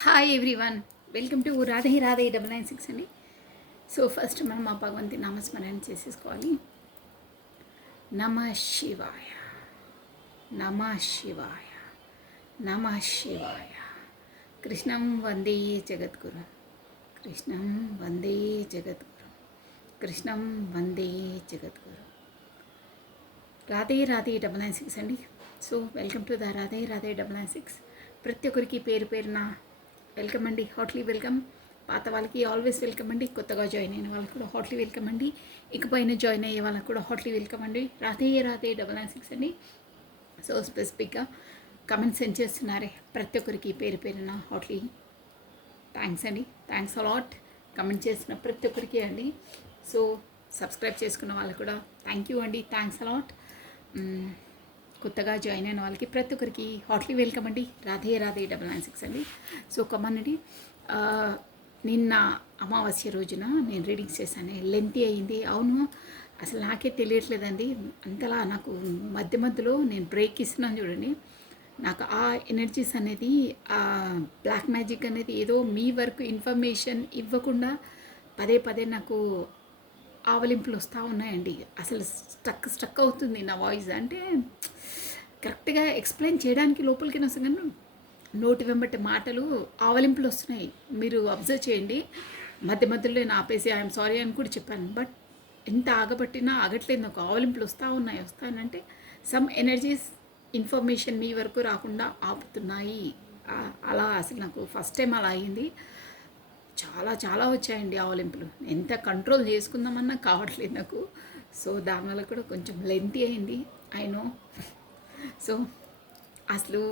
Hi everyone, welcome to Radhe Radhe 996 అండి. So first మనం మా భగవంతి నామస్మరణ చేసేసుకోవాలి. నమ శివాయ, నమ శివాయ, నమ శివాయ. కృష్ణం వందే జగద్గురు, కృష్ణం వందే జగద్గురు, కృష్ణం వందే జగద్గురు. రాధే రాధే 996 అండి. So welcome to the Radhe Radhe 996. ప్రతి ఒక్కరికి పేరు పేరున వెల్కమ్ అండి, హాట్లీ వెల్కమ్. పాత వాళ్ళకి ఆల్వేస్ వెల్కమ్ అండి, కొత్తగా జాయిన్ అయిన వాళ్ళకి కూడా హాట్లీ వెల్కమ్ అండి, ఇకపైన జాయిన్ అయ్యే వాళ్ళకి కూడా హాట్లీ వెల్కమ్ అండి. రాధే రాధే 996 అండి. సో స్పెసిఫిక్గా కమెంట్స్ సెండ్ చేస్తున్నారే ప్రతి ఒక్కరికి పేరు పేరున హాట్లీ థ్యాంక్స్ అండి, థ్యాంక్స్ అలాట్. కమెంట్ చేసిన ప్రతి ఒక్కరికి అండి. సో సబ్స్క్రైబ్ చేసుకున్న వాళ్ళకి కూడా థ్యాంక్ యూ అండి, థ్యాంక్స్ అలాట్. కొత్తగా జాయిన్ అయిన వాళ్ళకి ప్రతి ఒక్కరికి హాట్లీ వెల్కమ్ అండి. రాధే రాధే 996 అండి. సో కమన్ అండి. నిన్న అమావాస్య రోజున నేను రీడింగ్స్ చేశాను, లెంతీ అయింది. అవును, అసలు నాకే తెలియట్లేదండి. అంతలా నాకు మధ్య మధ్యలో నేను బ్రేక్ ఇస్తున్నాను చూడండి. నాకు ఆ ఎనర్జీస్ అనేది, ఆ బ్లాక్ మ్యాజిక్ అనేది ఏదో మీ వరకు ఇన్ఫర్మేషన్ ఇవ్వకుండా పదే పదే నాకు ఆవలింపులు వస్తూ ఉన్నాయండి. అసలు స్టక్ అవుతుంది నా వాయిస్. అంటే కరెక్ట్గా ఎక్స్ప్లెయిన్ చేయడానికి లోపలికి వస్తాను కానీ నోటి వెంబటి మాటలు ఆవలింపులు వస్తున్నాయి. మీరు అబ్జర్వ్ చేయండి. మధ్య మధ్యలో నేను ఆపేసి ఐఎమ్ సారీ అని కూడా చెప్పాను. బట్ ఎంత ఆగబట్టినా ఆగట్లేదు, నాకు ఆవలింపులు వస్తానంటే సమ్ ఎనర్జీస్ ఇన్ఫర్మేషన్ మీ వరకు రాకుండా ఆపుతున్నాయి. అలా అసలు నాకు ఫస్ట్ టైం అలా అయింది. చాలా చాలా వచ్చాయండి ఆవలింపులు. ఎంత కంట్రోల్ చేసుకుందామన్నా కావట్లేదు నాకు. సో దానివల్ల కూడా కొంచెం లెంతీ అయింది, ఐ నో. సో అసలు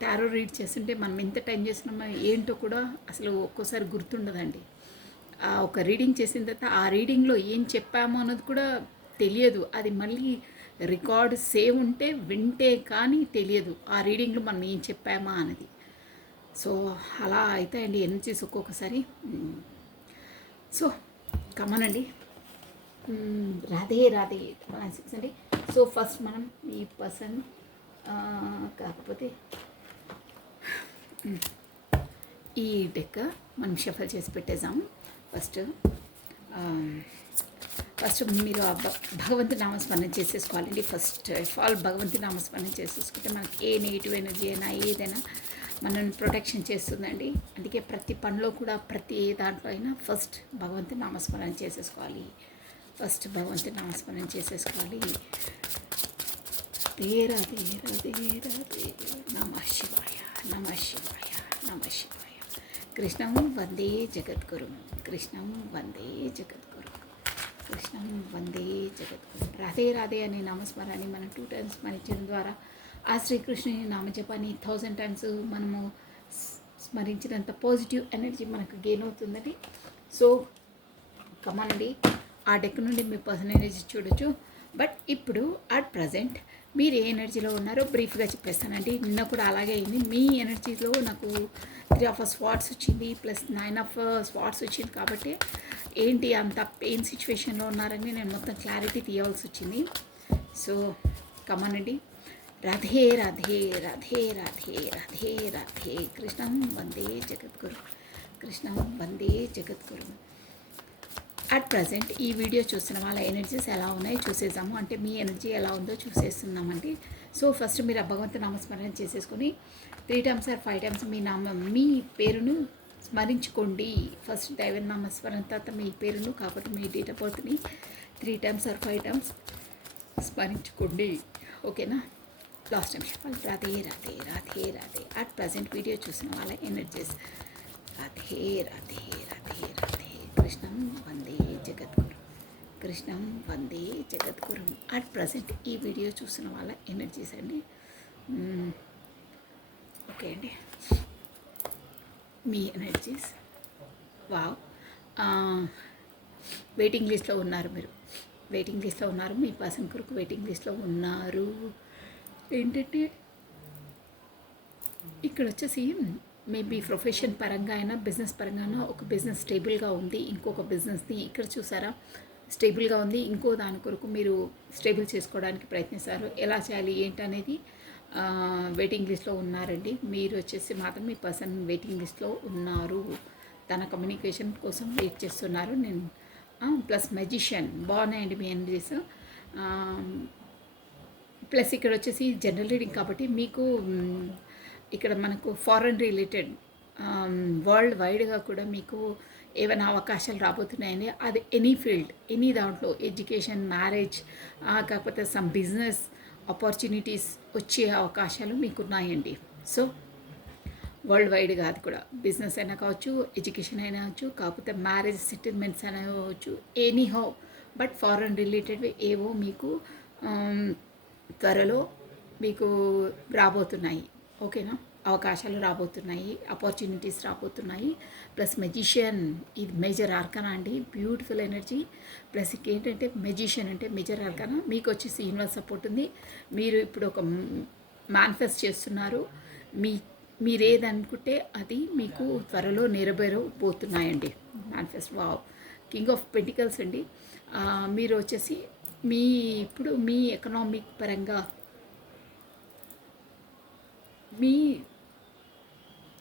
టారో రీడ్ చేస్తుంటే మనం ఎంత టైం చేస్తున్నామో ఏంటో కూడా అసలు ఒక్కోసారి గుర్తుండదండి. ఒక రీడింగ్ చేసిన తర్వాత ఆ రీడింగ్లో ఏం చెప్పామో అన్నది కూడా తెలియదు. అది మళ్ళీ రికార్డ్ సేవ్ ఉంటే వింటే కానీ తెలియదు ఆ రీడింగ్లో మనం ఏం చెప్పామా అన్నది. సో అలా అవుతాయండి ఎనర్జీస్ ఒక్కొక్కసారి. సో కమనండి. రాధే రాధే 996 అండి. సో ఫస్ట్ మనం ఈ పర్సన్ కాకపోతే ఈ డెక్ మనం షఫల్ చేసి పెట్టేసాము. ఫస్ట్ మీరు భగవంతు నామస్మరణ చేసేసుకోవాలండి. ఫస్ట్ ఆఫ్ ఆల్ భగవంతు నామస్మరణ చేసేసుకుంటే మనకి ఏ నెగిటివ్ ఎనర్జీ అయినా ఏదైనా మనల్ని ప్రొటెక్షన్ చేస్తుందండి. అందుకే ప్రతి పనిలో కూడా ప్రతి దాంట్లో అయినా ఫస్ట్ భగవంతు నామస్మరణ చేసేసుకోవాలి. ఫస్ట్ భగవంతు నామస్మరణ చేసేసుకోవాలి. రాధే రాధే రాధే రాధే, నమ శివాయ, నమ శివాయ, నమ శివాయ. కృష్ణం వందే జగద్గురు, కృష్ణం వందే జగద్గురు, కృష్ణం వందే జగద్గురు. రాధే రాధే అనే నామస్మరణని మనం 2 times స్మరించడం ద్వారా ఆ శ్రీకృష్ణుని నామజపాన్ని 1000 times మనము స్మరించినంత పాజిటివ్ ఎనర్జీ మనకు గెయిన్ అవుతుందండి. సో కమాండి, ఆ డెక్ నుండి మీ పర్సనల్ ఎనర్జీ చూడొచ్చు. బట్ ఇప్పుడు అట్ ప్రజెంట్ మీరు ఏ ఎనర్జీలో ఉన్నారో బ్రీఫ్గా చెప్పేస్తానండి. నిన్న కూడా అలాగే అయింది. మీ ఎనర్జీలో నాకు 3 of స్వాట్స్ వచ్చింది, ప్లస్ 9 of స్వాట్స్ వచ్చింది. కాబట్టి ఏంటి అంత పెయిన్ సిచ్యువేషన్లో ఉన్నారని నేను మొత్తం క్లారిటీ తీయవలసి వచ్చింది. సో కమనండి. రాధే రాధే రాధే రాధే రాధే రాధే, కృష్ణం వందే జగద్గురు, కృష్ణం వందే జగద్గురు. అట్ ప్రజెంట్ ఈ వీడియో చూస్తున్న వాళ్ళ ఎనర్జీస్ ఎలా ఉన్నాయో చూసేసాము. అంటే మీ ఎనర్జీ ఎలా ఉందో చూసేస్తున్నామండి. సో ఫస్ట్ మీరు భగవంతు నామస్మరణ చేసేసుకొని 3 times or 5 times మీ పేరును స్మరించుకోండి. ఫస్ట్ దైవ నామస్మరణ తర్వాత మీ పేరును, కాకపోతే మీ డేట్ ఆఫ్ బర్త్ని 3 times or 5 times స్మరించుకోండి. ఓకేనా? లాస్ట్ టైం చెప్పాలి. Radhe Radhe Radhe Radhe. At present video చూసిన వాళ్ళ ఎనర్జీస్ రాధే రాధే రాధే రాధే, కృష్ణం వందే జగద్గురు, కృష్ణం వందే జగద్గురు. అట్ ప్రజెంట్ ఈ వీడియో చూసిన వాళ్ళ ఎనర్జీస్ అండి. ఓకే అండి, మీ ఎనర్జీస్ వావ్. వెయిటింగ్ లిస్ట్లో ఉన్నారు, మీరు వెయిటింగ్ లిస్ట్లో ఉన్నారు. మీ పర్సన్ కొరకు వెయిటింగ్ లిస్ట్లో ఉన్నారు. ఏంటంటే ఇక్కడ వచ్చేసి మేబీ ప్రొఫెషన్ పరంగా అయినా బిజినెస్ పరంగా అయినా ఒక బిజినెస్ స్టేబుల్గా ఉంది, ఇంకొక బిజినెస్ని ఇక్కడ చూసారా స్టేబుల్గా ఉంది. ఇంకో దాని కొరకు మీరు స్టేబుల్ చేసుకోవడానికి ప్రయత్నిస్తారు. ఎలా చేయాలి ఏంటనేది వెయిటింగ్ లిస్ట్లో ఉన్నారండి. మీరు వచ్చేసి మాత్రం మీ పర్సన్ వెయిటింగ్ లిస్ట్లో ఉన్నారు. తన కమ్యూనికేషన్ కోసం వెయిట్ చేస్తున్నారు. నేను ప్లస్ మెజిషియన్ బాగున్నాయండి మీ ఎనర్జీస్. ప్లస్ ఇక్కడ వచ్చేసి జనరల్ రీడింగ్ కాబట్టి మీకు ఇక్కడ మనకు ఫారెన్ రిలేటెడ్ వరల్డ్ వైడ్గా కూడా మీకు ఏమైనా అవకాశాలు రాబోతున్నాయండి. అది ఎనీ ఫీల్డ్, ఎనీ దాంట్లో ఎడ్యుకేషన్, మ్యారేజ్, కాకపోతే సమ్ బిజినెస్ ఆపర్చునిటీస్ వచ్చే అవకాశాలు మీకు ఉన్నాయండి. సో వరల్డ్ వైడ్గా అది కూడా బిజినెస్ అయినా కావచ్చు, ఎడ్యుకేషన్ అయినా కావచ్చు, కాకపోతే మ్యారేజ్ సెటిల్మెంట్స్ అయినా కావచ్చు, any how but foreign related ఏవో మీకు త్వరలో మీకు రాబోతున్నాయి. ఓకేనా, అవకాశాలు రాబోతున్నాయి, ఆపర్చునిటీస్ రాబోతున్నాయి. ప్లస్ మెజిషియన్, ఇది మేజర్ ఆర్కానా అండి, బ్యూటిఫుల్ ఎనర్జీ. ప్లస్ ఇంకేంటంటే మెజిషియన్ అంటే మేజర్ ఆర్కానా. మీకు వచ్చేసి యూనివర్స్ సపోర్ట్ ఉంది. మీరు ఇప్పుడు ఒక మేనిఫెస్ట్ చేస్తున్నారు. మీరేదనుకుంటే అది మీకు త్వరలో నెరవేరబోతున్నాయండి. Manifest wow, king of pentacles అండి. మీరు వచ్చేసి ఇప్పుడు మీ ఎకనామిక్ పరంగా మీ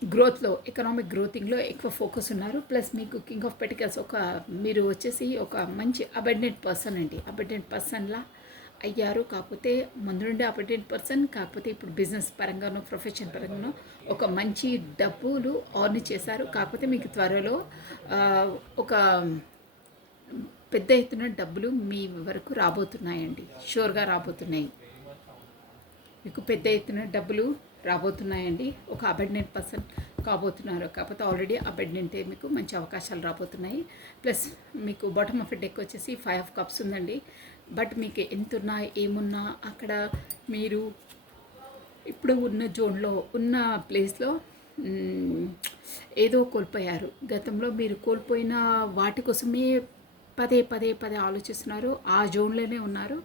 గ్రోత్లో, ఎకనామిక్ గ్రోతింగ్లో ఎక్కువ ఫోకస్ ఉన్నారు. ప్లస్ మీకు కింగ్ ఆఫ్ పెంటికల్స్ మీరు వచ్చేసి ఒక మంచి అబెండెంట్ పర్సన్ అండి. అబెండెంట్ పర్సన్లా అయ్యారు. కాకపోతే ముందు నుండి అబెండెంట్ పర్సన్, కాకపోతే ఇప్పుడు బిజినెస్ పరంగానో ప్రొఫెషన్ పరంగానో ఒక మంచి డబ్బులు ఆర్న్ చేశారు. కాకపోతే మీకు త్వరలో ఒక పెద్ద ఎత్తున డబ్బులు మీ వరకు రాబోతున్నాయండి. షూర్గా రాబోతున్నాయి. మీకు పెద్ద ఎత్తున డబ్బులు రాబోతున్నాయండి. ఒక అబెండెంట్ పర్సన్ కాబోతున్నారు. కాకపోతే ఆల్రెడీ అబెండెంటే మీకు మంచి అవకాశాలు రాబోతున్నాయి. ప్లస్ మీకు బాటమ్ ఆఫ్ డెక్ వచ్చేసి 5 ఆఫ్ కప్స్ ఉందండి. బట్ మీకు ఎంతున్నా ఏమున్నా అక్కడ మీరు ఇప్పుడు ఉన్న జోన్లో, ఉన్న ప్లేస్లో ఏదో కోల్పోయారు. గతంలో మీరు కోల్పోయిన వాటి కోసమే పదే పదే పదే ఆలోచిస్తున్నారు. ఆ జోన్లోనే ఉన్నారు.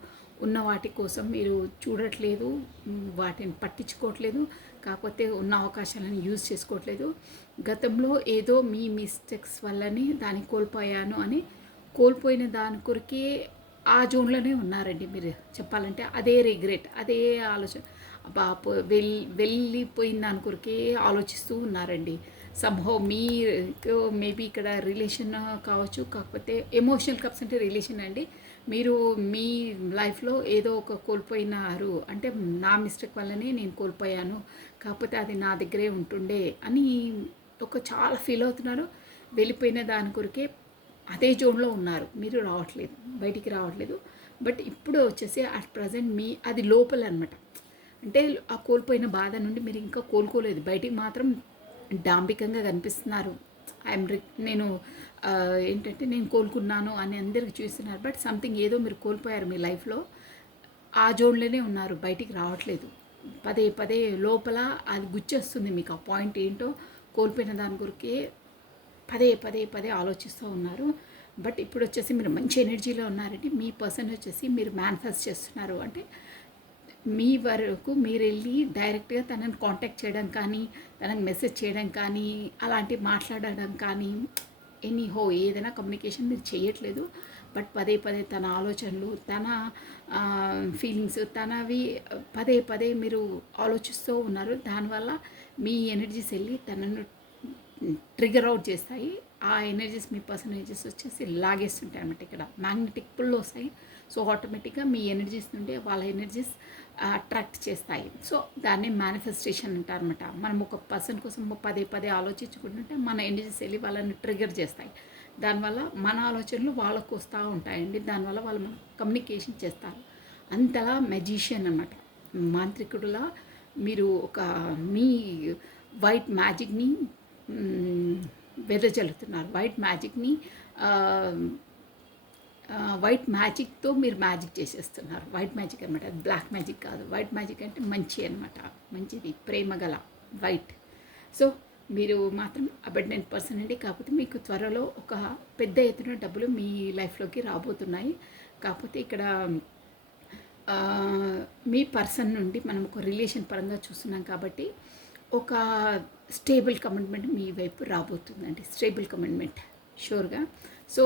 ఉన్న వాటి కోసం మీరు చూడట్లేదు, వాటిని పట్టించుకోవట్లేదు. కాకపోతే ఉన్న అవకాశాలను యూజ్ చేసుకోవట్లేదు. గతంలో ఏదో మీ మిస్టేక్స్ వల్లనే దాన్ని కోల్పోయాను అని కోల్పోయిన దాని కొరికే ఆ జోన్లోనే ఉన్నారండి. మీరు చెప్పాలంటే అదే రిగ్రెట్, అదే ఆలోచన, వెళ్ళిపోయిన దాని కొరికే ఆలోచిస్తూ ఉన్నారండి. సంహౌ మీకు మేబీ ఇక్కడ రిలేషన్ కావచ్చు, కాకపోతే ఎమోషనల్ కప్స్ అంటే రిలేషన్ అండి. మీరు మీ లైఫ్లో ఏదో ఒక కోల్పోయినారు అంటే నా మిస్టేక్ వల్లనే నేను కోల్పోయాను, కాకపోతే అది నా దగ్గరే ఉంటుండే అని చాలా ఫీల్ అవుతున్నారు. వెళ్ళిపోయిన దాని కొరికే అదే జోన్లో ఉన్నారు. మీరు రావట్లేదు, బయటికి రావట్లేదు. బట్ ఇప్పుడు వచ్చేసి అట్ ప్రజెంట్ అది లోపల అనమాట. అంటే ఆ కోల్పోయిన బాధ నుండి మీరు ఇంకా కోలుకోలేదు. బయటికి మాత్రం డాంబికంగా కనిపిస్తున్నారు. నేను ఏంటంటే నేను కోలుకున్నాను అని అందరికి చూస్తున్నారు. బట్ సంథింగ్ ఏదో మీరు కోల్పోయారు మీ లైఫ్లో. ఆ జోన్లోనే ఉన్నారు, బయటికి రావట్లేదు. పదే పదే లోపల అది గుచ్చేస్తుంది మీకు. ఆ పాయింట్ ఏంటో కోల్పోయిన దాని కొరికే పదే పదే పదే ఆలోచిస్తూ ఉన్నారు. బట్ ఇప్పుడు వచ్చేసి మీరు మంచి ఎనర్జీలో ఉన్నారండి. మీ పర్సన్ వచ్చేసి మీరు మేనిఫెస్ట్ చేస్తున్నారు. అంటే మీ వరకు మీరు వెళ్ళి డైరెక్ట్గా తనని కాంటాక్ట్ చేయడం కానీ, తనని మెసేజ్ చేయడం కానీ, అలాంటివి మాట్లాడడం కానీ, ఎనీహో ఏదైనా కమ్యూనికేషన్ మీరు చేయట్లేదు. బట్ పదే పదే తన ఆలోచనలు, తన ఫీలింగ్స్, తనవి పదే పదే మీరు ఆలోచిస్తూ ఉన్నారు. దానివల్ల మీ ఎనర్జీస్ వెళ్ళి తనను ట్రిగర్ అవుట్ చేస్తాయి. ఆ ఎనర్జీస్ మీ పర్సనల్ ఎనర్జీస్ వచ్చేసి లాగేస్తుంటాయి అన్నమాట. ఇక్కడ మ్యాగ్నెటిక్ పుల్ వస్తాయి. సో ఆటోమేటిక్గా మీ ఎనర్జీస్ నుండి వాళ్ళ ఎనర్జీస్ అట్రాక్ట్ చేస్తాయి. సో దాన్ని మేనిఫెస్టేషన్ అంటారనమాట. మనం ఒక పర్సన్ కోసం పదే పదే ఆలోచించుకుంటుంటే మన ఎనర్జీస్ వెళ్ళి వాళ్ళని ట్రిగర్ చేస్తాయి. దానివల్ల మన ఆలోచనలు వాళ్ళకు వస్తూ ఉంటాయండి. దానివల్ల వాళ్ళు మనం కమ్యూనికేషన్ చేస్తారు. అంతలా మెజిషియన్ అనమాట, మాంత్రికుడులా మీరు మీ వైట్ మ్యాజిక్ని వెదజల్లుతున్నారు. వైట్ మ్యాజిక్తో మీరు మ్యాజిక్ చేసేస్తున్నారు. వైట్ మ్యాజిక్ అనమాట, బ్లాక్ మ్యాజిక్ కాదు. వైట్ మ్యాజిక్ అంటే మంచి అనమాట, మంచిది, ప్రేమ గల వైట్. సో మీరు మాత్రం అబెండెంట్ పర్సన్ అండి. కాకపోతే మీకు త్వరలో ఒక పెద్ద ఎత్తున డబ్బులు మీ లైఫ్లోకి రాబోతున్నాయి. కాకపోతే ఇక్కడ మీ పర్సన్ నుండి మనం ఒక రిలేషన్ పరంగా చూస్తున్నాం కాబట్టి ఒక స్టేబుల్ కమిట్మెంట్ మీ వైపు రాబోతుందండి. స్టేబుల్ కమిట్మెంట్ షూర్గా. సో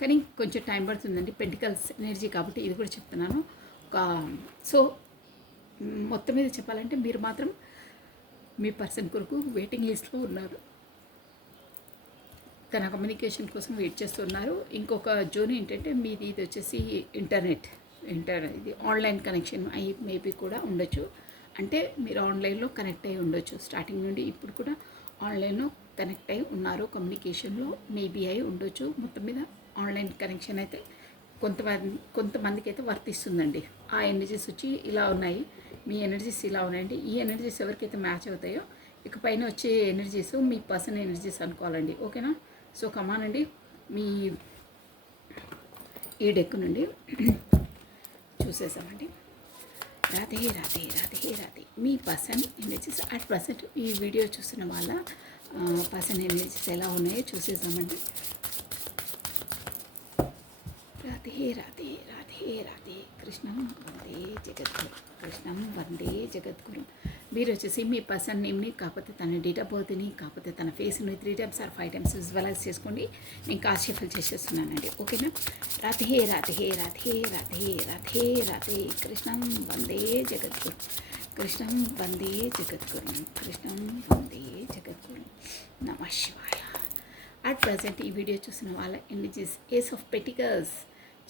కానీ కొంచెం టైం పడుతుందండి. పెంటికల్స్ ఎనర్జీ కాబట్టి ఇది కూడా చెప్తున్నాను. సో మొత్తం మీద చెప్పాలంటే మీరు మాత్రం మీ పర్సన్ కొరకు వెయిటింగ్ లిస్ట్లో ఉన్నారు. తన కమ్యూనికేషన్ కోసం వెయిట్ చేస్తున్నారు. ఇంకొక జోన్ ఏంటంటే మీది ఇది వచ్చేసి ఇది ఆన్లైన్ కనెక్షన్ అయ్యి మేబీ కూడా ఉండొచ్చు. అంటే మీరు ఆన్లైన్లో కనెక్ట్ అయ్యి ఉండొచ్చు. స్టార్టింగ్ నుండి ఇప్పుడు కూడా ఆన్లైన్లో కనెక్ట్ అయి ఉన్నారు. కమ్యూనికేషన్లో మేబీ అయి ఉండొచ్చు. మొత్తం మీద ఆన్లైన్ కనెక్షన్ అయితే కొంతమందికి అయితే వర్తిస్తుందండి. ఆ ఎనర్జీస్ వచ్చి ఇలా ఉన్నాయి, మీ ఎనర్జీస్ ఇలా ఉన్నాయండి. ఈ ఎనర్జీస్ ఎవరికైతే మ్యాచ్ అవుతాయో ఇక పైన వచ్చే ఎనర్జీస్ మీ పర్సన్ ఎనర్జీస్ అనుకోవాలండి. ఓకేనా? సో కమానండి, మీ ఈ డెక్ నుండి చూసేసామండి. రాధే రాధే రాధే రాధే. మీ పర్సన్ ఎనర్జీస్ అట్ ప్రజెంట్ ఈ వీడియో చూస్తున్న వాళ్ళ పర్సన్ ఎనర్జీస్ ఎలా ఉన్నాయో చూసేసామండి. రాధే రాధే రాధే రాధే. కృష్ణం వందే జగద్గురు, కృష్ణం వందే జగద్గురు. మీరు వచ్చేసి మీ పర్సన్ నేమ్ని కాకపోతే తన డేట్ ఆఫ్ బర్త్ని కాకపోతే తన ఫేస్ని 3 times or 5 times విజువలైజ్ చేసుకోండి. నేను కాస్ట్ షఫల్ చేసేస్తున్నానండి. ఓకేనా? రాధే రాధే రాధే రాధే రాధే రాధే. కృష్ణం వందే జగద్గురు, కృష్ణం వందే జగద్గురు, కృష్ణం వందే జగద్గురు. నమః శివాయ. అట్ ప్రజెంట్ ఈ వీడియో చూసిన వాళ్ళ ఎనర్జీస్ ఏస్ ఆఫ్ పెటికల్స్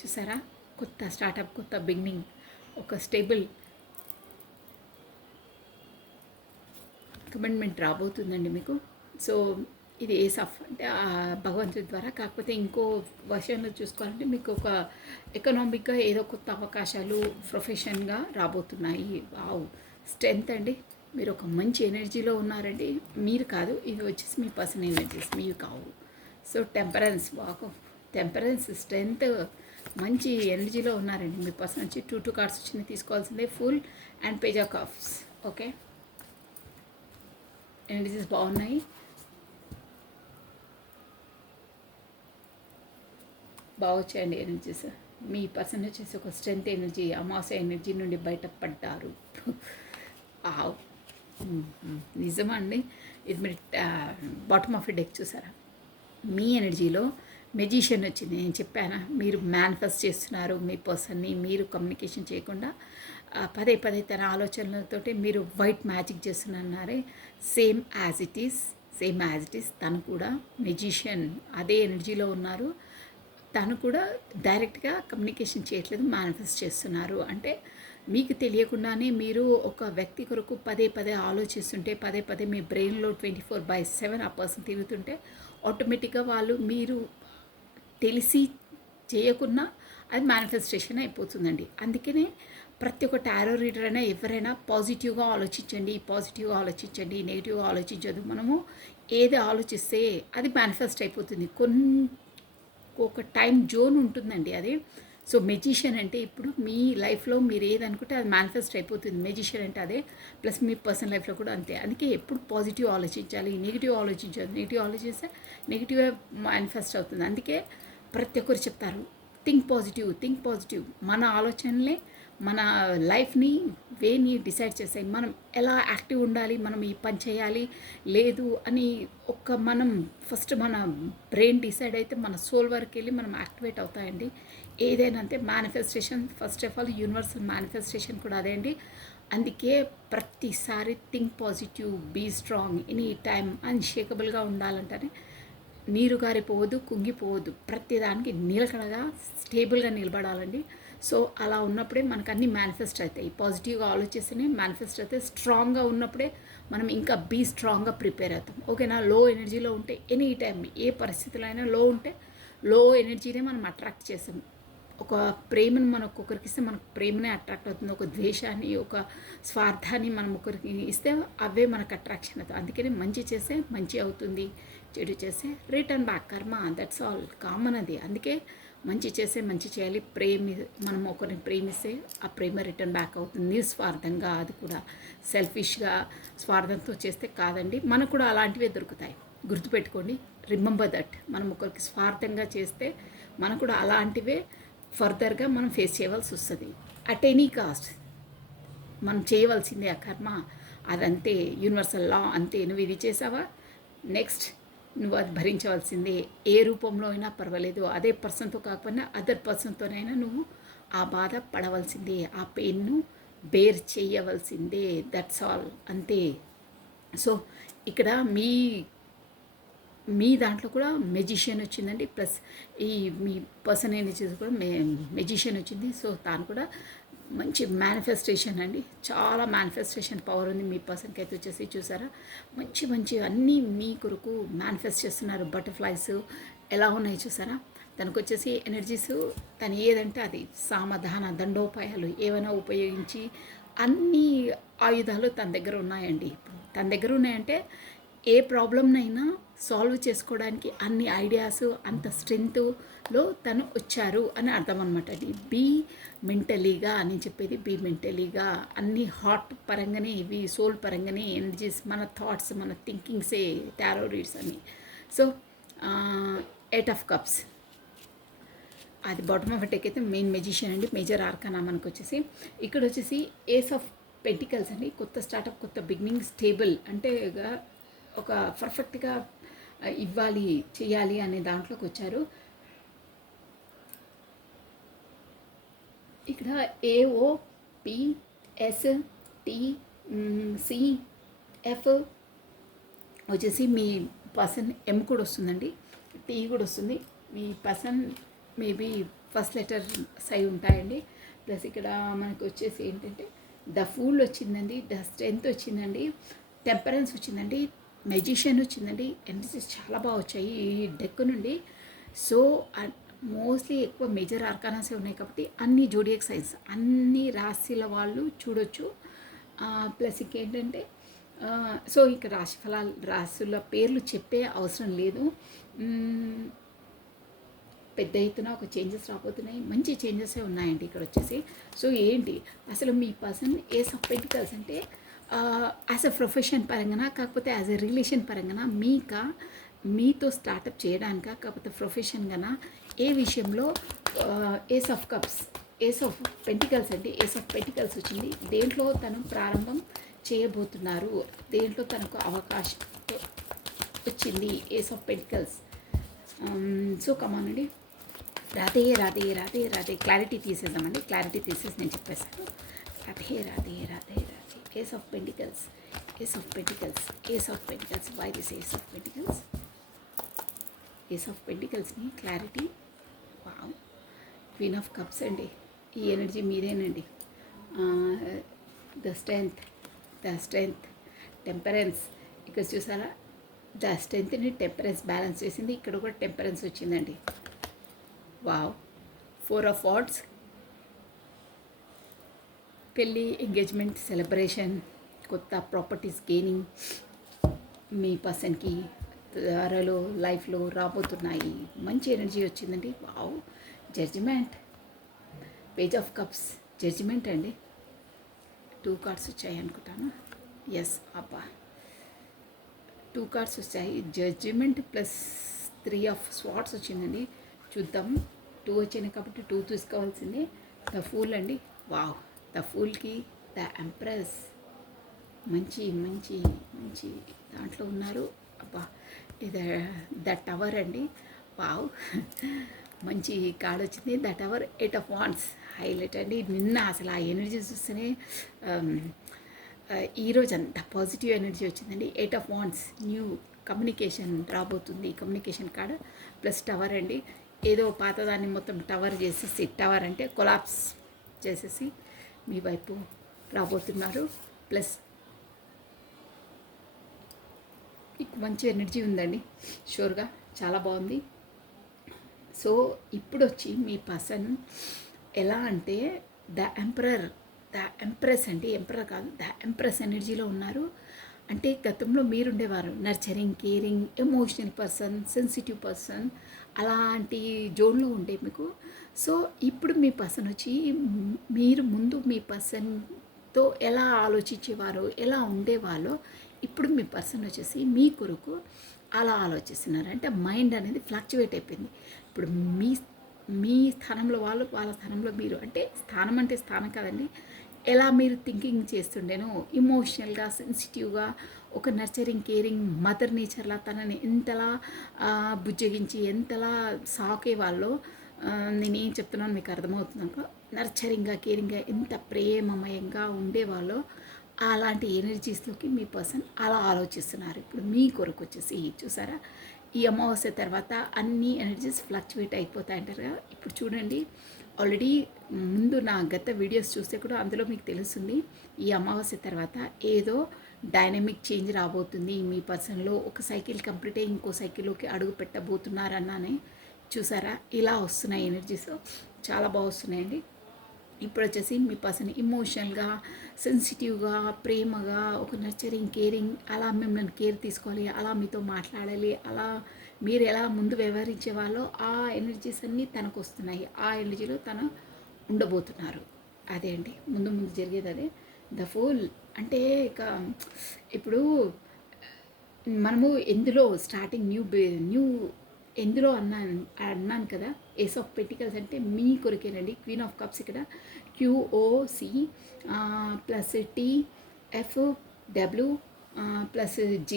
చూసారా? కొత్త స్టార్టప్, కొత్త బిగినింగ్, ఒక స్టేబుల్ కమిట్మెంట్ రాబోతుందండి మీకు. సో ఇది ఏస్ ఆఫ్ అంటే భగవంతుడి ద్వారా. కాకపోతే ఇంకో వర్షన్లో చూసుకోవాలంటే మీకు ఒక ఎకనామిక్గా ఏదో కొత్త అవకాశాలు ప్రొఫెషన్గా రాబోతున్నాయి. వావ్, స్ట్రెంత్ అండి. మీరు ఒక మంచి ఎనర్జీలో ఉన్నారండి. మీరు కాదు, ఇది వచ్చేసి మీ పర్సనల్ ఎనర్జీస్ మీవి కావు. సో టెంపరెన్స్, టెంపరెన్స్, స్ట్రెంత్, మంచి ఎనర్జీలో ఉన్నారండి. మీ పర్సన్ వచ్చి 2 cards వచ్చింది, తీసుకోవాల్సిందే. Full and page of cups. Okay, energies బాగున్నాయి. బాగా వచ్చాయండి ఎనర్జీస్. మీ పర్సన్ వచ్చేసి ఒక స్ట్రెంత్ ఎనర్జీ, అమావాస్య ఎనర్జీ నుండి బయటపడ్డారు. నిజమా అండి? ఇది మీరు బాటమ్ ఆఫ్ డెక్ చూసారా? మీ ఎనర్జీలో మెజిషియన్ వచ్చింది. నేను చెప్పానా, మీరు మేనిఫెస్ట్ చేస్తున్నారు మీ పర్సన్ని. మీరు కమ్యూనికేషన్ చేయకుండా పదే పదే తన ఆలోచనలతోటి మీరు వైట్ మ్యాజిక్ చేస్తున్నారే. సేమ్ యాజ్ ఇట్ ఈస్ తను కూడా మెజిషియన్ అదే ఎనర్జీలో ఉన్నారు. తను కూడా డైరెక్ట్గా కమ్యూనికేషన్ చేయట్లేదు, మేనిఫెస్ట్ చేస్తున్నారు. అంటే మీకు తెలియకుండానే మీరు ఒక వ్యక్తి కొరకు పదే పదే ఆలోచిస్తుంటే, పదే పదే మీ బ్రెయిన్లో 24/7 ఆ పర్సన్ తిరుగుతుంటే ఆటోమేటిక్గా మీరు తెలిసి చేయకున్నా అది మేనిఫెస్టేషన్ అయిపోతుందండి. అందుకనే ప్రతి ఒక్క టారో రీడర్ అయినా ఎవరైనా పాజిటివ్గా ఆలోచించండి, నెగిటివ్గా ఆలోచించదు. మనము ఏది ఆలోచిస్తే అది మేనిఫెస్ట్ అయిపోతుంది. ఒక టైం జోన్ ఉంటుందండి అది. సో మెజిషియన్ అంటే ఇప్పుడు మీ లైఫ్లో మీరు ఏదనుకుంటే అది మేనిఫెస్ట్ అయిపోతుంది. మెజిషియన్ అంటే అదే. ప్లస్ మీ పర్సనల్ లైఫ్లో కూడా అంతే. అందుకే ఎప్పుడు పాజిటివ్ ఆలోచించాలి, నెగిటివ్ ఆలోచిస్తే నెగిటివ్ మేనిఫెస్ట్ అవుతుంది. అందుకే ప్రతి ఒక్కరు చెప్తారు థింక్ పాజిటివ్. మన ఆలోచనలే మన లైఫ్ని వేని డిసైడ్ చేస్తాయి. మనం ఎలా యాక్టివ్ ఉండాలి, మనం ఈ పని చేయాలి లేదు అని మనం ఫస్ట్ మన బ్రెయిన్ డిసైడ్ అయితే మన సోల్ వరకు వెళ్ళి మనం యాక్టివేట్ అవుతాయండి. ఏదైనా అంతే. Manifestation first of all universal manifestation కూడా అదే అండి. అందుకే ప్రతిసారి think positive, be strong, any time అన్షేకబుల్గా ఉండాలంటేనే నీరు గారిపోవద్దు, కుంగిపోవద్దు. ప్రతిదానికి నిలకడగా స్టేబుల్గా నిలబడాలండి. సో అలా ఉన్నప్పుడే మనకు అన్నీ మేనిఫెస్ట్ అవుతాయి. పాజిటివ్గా ఆలోచిస్తేనే మేనిఫెస్ట్ అవుతాయి. స్ట్రాంగ్గా ఉన్నప్పుడే మనం ఇంకా బీ స్ట్రాంగ్గా ప్రిపేర్ అవుతాం. ఓకేనా? లో ఎనర్జీలో ఉంటే ఎనీ టైం ఏ పరిస్థితుల్లో అయినా లో ఉంటే లో ఎనర్జీనే మనం అట్రాక్ట్ చేస్తాం. ఒక ప్రేమను మనం ఒక్కొక్కరికి ఇస్తే మనకు ప్రేమనే అట్రాక్ట్ అవుతుంది. ఒక ద్వేషాన్ని, ఒక స్వార్థాన్ని మనం ఒకరికి ఇస్తే అవే మనకు అట్రాక్షన్ అవుతుంది. అందుకని మంచి చేస్తే మంచి అవుతుంది, చెడు చేస్తే రిటర్న్ బ్యాక్ కర్మ. దట్స్ ఆల్, కామన్ అది. అందుకే మంచి చేస్తే మంచి చేయాలి. మనం ఒకరిని ప్రేమిస్తే ఆ ప్రేమ రిటర్న్ బ్యాక్ అవుతుంది నిస్వార్థంగా. అది కూడా సెల్ఫిష్గా స్వార్థంతో చేస్తే కాదండి. మనకు కూడా అలాంటివే దొరుకుతాయి. గుర్తుపెట్టుకోండి, రిమెంబర్ దట్. మనం ఒకరికి స్వార్థంగా చేస్తే మనకు కూడా అలాంటివే ఫర్దర్గా మనం ఫేస్ చేయవలసి వస్తుంది. అట్ ఎనీ కాస్ట్ మనం చేయవలసిందే ఆ కర్మ. అదంతే, యూనివర్సల్ లా అంతే. నువ్వు ఇది చేసావా, నెక్స్ట్ నువ్వు అది భరించవలసిందే. ఏ రూపంలో అయినా పర్వాలేదు. అదే పర్సన్తో కాకపోయినా అదర్ పర్సన్తోనైనా నువ్వు ఆ బాధ పడవలసిందే. ఆ పెయిన్ను బేర్ చేయవలసిందే, దట్స్ ఆల్, అంతే. సో ఇక్కడ మీ మీ దాంట్లో కూడా మెజిషియన్ వచ్చిందండి, ప్లస్ ఈ మీ పర్సన్ ఎనర్జీస్ కూడా మెజిషియన్ వచ్చింది. సో తాను కూడా మంచి మేనిఫెస్టేషన్ అండి, చాలా మేనిఫెస్టేషన్ పవర్ ఉంది మీ పర్సన్కి అయితే వచ్చేసి. చూసారా, మంచి మంచి అన్నీ మీ కొరకు మేనిఫెస్ట్ చేస్తున్నారు. బటర్ఫ్లైస్ ఎలా ఉన్నాయి చూసారా. తనకు వచ్చేసి ఎనర్జీస్, తను ఏదంటే అది సామధాన దండోపాయాలు ఏమైనా ఉపయోగించి అన్ని ఆయుధాలు తన దగ్గర ఉన్నాయండి. తన దగ్గర ఉన్నాయంటే ఏ ప్రాబ్లంనైనా సాల్వ్ చేసుకోవడానికి అన్ని ఐడియాస్, అంత స్ట్రెంగ్త్లో తను వచ్చారు అని అర్థం అనమాట. అది బీ మెంటలీగా అని చెప్పేది, బీ మెంటలీగా అన్ని హార్ట్ పరంగానే, ఇవి సోల్ పరంగానే ఎనర్జీస్, మన థాట్స్, మన థింకింగ్సే టారో రీడ్స్ అని. సో 8 ఆఫ్ కప్స్ అది బాటమ్ ఆఫ్ డెక్ అయితే మెయిన్ మెజిషియన్ అండి, మేజర్ ఆర్కానా మనకు వచ్చేసి. ఇక్కడ వచ్చేసి ఏస్ ఆఫ్ పెంటికల్స్ అండి, కొత్త స్టార్టప్, కొత్త బిగినింగ్, స్టేబుల్ అంటే ఒక పర్ఫెక్ట్గా ఇవ్వాలి, చేయాలి అనే దాంట్లోకి వచ్చారు. ఇక్కడ AOPSTCF వచ్చేసి మీ పర్సన్ ఎం కూడా వస్తుందండి, టీ కూడా వస్తుంది. మీ పర్సన్ మేబీ ఫస్ట్ లెటర్ సై ఉంటాయండి. ప్లస్ ఇక్కడ మనకు వచ్చేసి ఏంటంటే ద ఫూల్ వచ్చిందండి, ద స్ట్రెంగ్త్ వచ్చిందండి, టెంపరెన్స్ వచ్చిందండి, మెజిషియన్ వచ్చిందండి. ఎనర్జీస్ చాలా బాగా వచ్చాయి ఈ డెక్ నుండి. సో మోస్ట్లీ ఎక్కువ మేజర్ ఆర్కానాసే ఉన్నాయి కాబట్టి అన్ని జోడియక్ సైన్స్, అన్ని రాశిల వాళ్ళు చూడొచ్చు. ప్లస్ ఇంకేంటంటే సో ఇక రాశి ఫలాలు, రాశుల పేర్లు చెప్పే అవసరం లేదు. పెద్ద ఎత్తున ఒక చేంజెస్ రాబోతున్నాయి, మంచి చేంజెసే ఉన్నాయండి ఇక్కడ వచ్చేసి. సో ఏంటి అసలు మీ పర్సన్ ఏస్ ఆఫ్ పెంటికల్స్ అంటే యాజ్ అ ప్రొఫెషన్ పరంగా, కాకపోతే యాజ్ ఎ రిలేషన్ పరంగా మీతో స్టార్టప్ చేయడానిక, కాకపోతే ప్రొఫెషన్ కన్నా ఏ విషయంలో ace of cups, ace of pentacles అంటే ఏస్ ఆఫ్ పెంటికల్స్ వచ్చింది. దేంట్లో తను ప్రారంభం చేయబోతున్నారు, దేంట్లో తనకు అవకాశం వచ్చింది, ace of pentacles. So come on అండి, రాధే రాధే రాధే రాధే. క్లారిటీ తీసేద్దామండి, క్లారిటీ తీసేసి నేను చెప్పేశాను. Radhe Radhe Radhe Radhe. Ace of pentacles, ace of pentacles, ace of pentacles. Why this ace of pentacles? Ace of పెంటికల్స్ని clarity. Wow, queen of cups అండి, ఈ ఎనర్జీ మీరేనండి. The strength, the strength, temperance. ఇక్కడ చూసారా, ద స్ట్రెంగ్త్ని టెంపరెన్స్ బ్యాలెన్స్ చేసింది. ఇక్కడ కూడా టెంపరెన్స్ వచ్చిందండి. వావ్, 4 ఆఫ్ వాట్స్, పెళ్ళి, ఎంగేజ్మెంట్, సెలబ్రేషన్, కొత్త ప్రాపర్టీస్ గెయినింగ్ మీ పర్సన్కి త్వరలో లైఫ్లో రాబోతున్నాయి. మంచి ఎనర్జీ వచ్చిందండి. Wow, judgement, page of cups, judgement అండి. 2 కార్డ్స్ వచ్చాయి అనుకుంటాను. ఎస్ అబ్బా, 2 కార్డ్స్ వచ్చాయి. జడ్జిమెంట్ ప్లస్ 3 ఆఫ్ స్వాట్స్ వచ్చిందండి. చూద్దాం, 2 వచ్చినాయి కాబట్టి 2 తీసుకోవాల్సిందే. ద ఫూల్ అండి. వావ్, ద ఫూల్కి ద ఎంప్రెస్, మంచి మంచి మంచి దాంట్లో ఉన్నారు. అబ్బా, ఇది ద టవర్ అండి. వావ్, మంచి కార్డ్ వచ్చింది. The tower, 8 of wands, highlight అండి. నిన్న అసలు ఆ ఎనర్జీ చూస్తేనే ఈరోజు అంత పాజిటివ్ ఎనర్జీ వచ్చిందండి. 8 ఆఫ్ వాండ్స్, న్యూ కమ్యూనికేషన్ రాబోతుంది. కమ్యూనికేషన్ కార్డ్ ప్లస్ టవర్ అండి. ఏదో పాతదాన్ని మొత్తం టవర్ చేసేసి, టవర్ అంటే కొలాప్స్ చేసేసి మీ వైపు రాబోతున్నారు. ప్లస్ మంచి ఎనర్జీ ఉందండి, షూర్గా చాలా బాగుంది. సో ఇప్పుడు వచ్చి మీ పర్సన్ ఎలా అంటే ద ఎంపరర్, ద ఎంప్రెస్ అండి, ఎంపరర్ కాదు, ద ఎంప్రెస్ ఎనర్జీలో ఉన్నారు. అంటే గతంలో మీరుండేవారు nurturing, caring, emotional person, sensitive person, అలాంటి జోన్లో ఉండే మీకు. సో ఇప్పుడు మీ పర్సన్ వచ్చి, మీరు ముందు మీ పర్సన్తో ఎలా ఆలోచించేవారో, ఎలా ఉండేవాళ్ళో, ఇప్పుడు మీ పర్సన్ వచ్చేసి మీ కొరకు అలా ఆలోచిస్తున్నారు. అంటే మైండ్ అనేది ఫ్లక్చువేట్ అయిపోయింది. ఇప్పుడు మీ మీ స్థానంలో వాళ్ళు, వాళ్ళ స్థానంలో మీరు. అంటే స్థానం అంటే స్థానం కాదండి, ఎలా మీరు థింకింగ్ చేస్తుండేనో, ఇమోషనల్గా, సెన్సిటివ్గా, ఒక నర్చరింగ్, కేరింగ్ మదర్ నేచర్లా తనని ఎంతలా బుజ్జగించి, ఎంతలా సాకే వాళ్ళు. నేనేం చెప్తున్నాను మీకు అర్థమవుతున్నాక నర్చరింగ్గా కేరింగ్గా ఎంత ప్రేమమయంగా ఉండేవాళ్ళో అలాంటి ఎనర్జీస్లోకి మీ పర్సన్ అలా ఆలోచిస్తున్నారు. ఇప్పుడు మీ కొరకు వచ్చేసి చూసారా, ఈ అమావాస్య తర్వాత అన్ని ఎనర్జీస్ ఫ్లక్చువేట్ అయిపోతాయంటారు కదా. ఇప్పుడు చూడండి, ఆల్రెడీ ముందు నా గత వీడియోస్ చూస్తే కూడా అందులో మీకు తెలుస్తుంది, ఈ అమావాస్య తర్వాత ఏదో డైనమిక్ చేంజ్ రాబోతుంది మీ పర్సన్లో. ఒక సైకిల్ కంప్లీట్ అయ్యి ఇంకో సైకిల్లోకి అడుగు పెట్టబోతున్నారన్నానే. చూసారా, ఇలా వస్తున్నాయి ఎనర్జీస్, చాలా బాగా వస్తున్నాయండి. ఇప్పుడు వచ్చేసి మీ పర్సన్ ఇమోషనల్గా, సెన్సిటివ్గా, ప్రేమగా, ఒక నర్చరింగ్, కేరింగ్, అలా మిమ్మల్ని కేర్ తీసుకోవాలి, అలా మీతో మాట్లాడాలి, అలా మీరు ఎలా ముందు వ్యవహరించే వాళ్ళో ఆ ఎనర్జీస్ అన్నీ తనకు వస్తున్నాయి. ఆ ఎనర్జీలో తను ఉండబోతున్నారు. అదే అండి ముందు ముందు జరిగేది అదే. ద ఫూల్ అంటే ఇక ఇప్పుడు మనము ఎందులో స్టార్టింగ్ న్యూ ఎందులో అన్నాను కదా, ఏస్ ఆఫ్ పెటికల్స్ అంటే మీ కొరికేనండి. క్వీన్ ఆఫ్ కప్స్ ఇక్కడ QOC plus TFW plus J,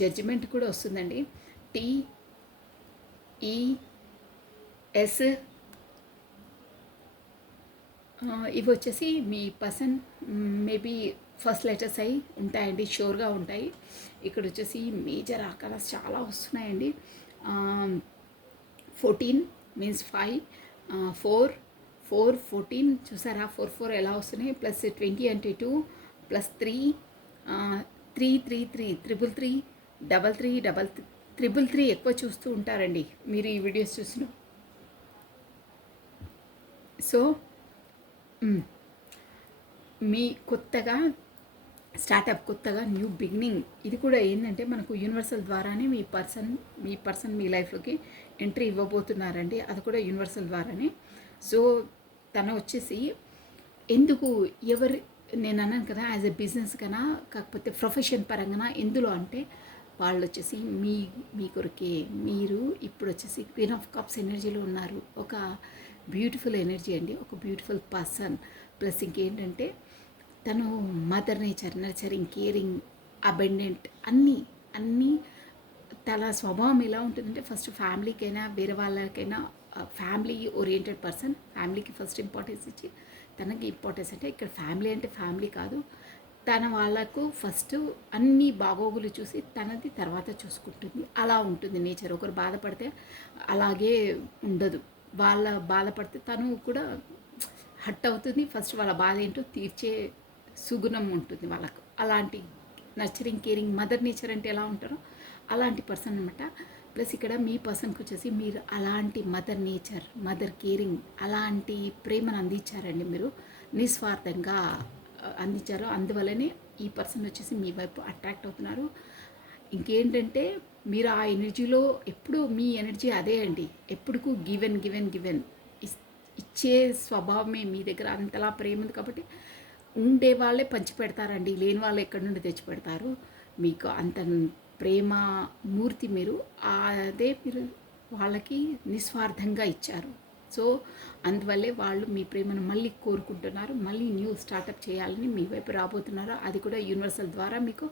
judgement కూడా వస్తుందండి. TES ఇవి వచ్చేసి మీ పర్సన్ మేబీ ఫస్ట్ లెటర్స్ అయి ఉంటాయండి, షూర్గా ఉంటాయి. ఇక్కడ వచ్చేసి మేజర్ ఆకారాలు చాలా వస్తున్నాయండి. 14 మీన్స్ 5, 4, 14 చూసారా, 4 4 ఎలా వస్తున్నాయి, ప్లస్ 20 అంటే 2, ప్లస్ 3, 3 3 3 3 3 3 ఎక్కువ చూస్తూ ఉంటారండి మీరు ఈ వీడియోస్ చూసిన. సో మీ కొత్తగా స్టార్టప్, కొత్తగా న్యూ బిగినింగ్, ఇది కూడా ఏంటంటే మనకు యూనివర్సల్ ద్వారానే మీ పర్సన్ మీ లైఫ్లోకి ఎంట్రీ ఇవ్వబోతున్నారండి. అది కూడా యూనివర్సల్ ద్వారానే. సో తను వచ్చేసి ఎందుకు నేను అన్నాను కదా, యాజ్ ఎ బిజినెస్ కన్నా కాకపోతే ప్రొఫెషన్ పరంగా ఎందులో అంటే వాళ్ళు వచ్చేసి మీ కొరకే. మీరు ఇప్పుడు వచ్చేసి క్వీన్ ఆఫ్ కప్స్ ఎనర్జీలో ఉన్నారు. ఒక బ్యూటిఫుల్ ఎనర్జీ అండి, ఒక బ్యూటిఫుల్ పర్సన్. ప్లస్ ఇంకేంటంటే తను mother nature, nurturing, caring, abundant అన్నీ తన స్వభావం ఎలా ఉంటుందంటే ఫస్ట్ ఫ్యామిలీకైనా వేరే వాళ్ళకైనా ఫ్యామిలీ ఓరియంటెడ్ పర్సన్. ఫ్యామిలీకి ఫస్ట్ ఇంపార్టెన్స్ ఇచ్చి తనకి ఇంపార్టెన్స్ అంటే ఇక్కడ ఫ్యామిలీ అంటే ఫ్యామిలీ కాదు, తన వాళ్ళకు ఫస్ట్ అన్ని బాగోగులు చూసి తనది తర్వాత చూసుకుంటుంది. అలా ఉంటుంది నేచర్. ఒకరు బాధపడితే అలాగే ఉండదు, వాళ్ళ బాధపడితే తను కూడా హట్ అవుతుంది. ఫస్ట్ వాళ్ళ బాధ ఏంటో తీర్చే సుగుణం ఉంటుంది వాళ్ళకు. అలాంటి నర్చరింగ్, కేరింగ్, మదర్ నేచర్ అంటే ఎలా ఉంటారో అలాంటి పర్సన్ అనమాట. ప్లస్ ఇక్కడ మీ పర్సన్కి వచ్చేసి మీరు అలాంటి మదర్ నేచర్, మదర్ కేరింగ్, అలాంటి ప్రేమను అందించారండి. మీరు నిస్వార్థంగా అందించారు. అందువల్లనే ఈ పర్సన్ వచ్చేసి మీ వైపు అట్రాక్ట్ అవుతున్నారు. ఇంకేంటంటే మీరు ఆ ఎనర్జీలో ఎప్పుడు మీ ఎనర్జీ అదే అండి, ఎప్పుడుకు గివెన్ ఇచ్చే స్వభావమే మీ దగ్గర. అంతలా ప్రేమ ఉంది కాబట్టి ఉండే వాళ్ళే పంచి పెడతారండి, లేని వాళ్ళు ఎక్కడి నుండి తెచ్చి పెడతారు. మీకు అంత ప్రేమ మూర్తి మీరు. అదే మీరు వాళ్ళకి నిస్వార్థంగా ఇచ్చారు. సో అందువల్లే వాళ్ళు మీ ప్రేమను మళ్ళీ కోరుకుంటున్నారు, మళ్ళీ న్యూ స్టార్టప్ చేయాలని మీ వైపు రాబోతున్నారు. అది కూడా యూనివర్సల్ ద్వారా మీకు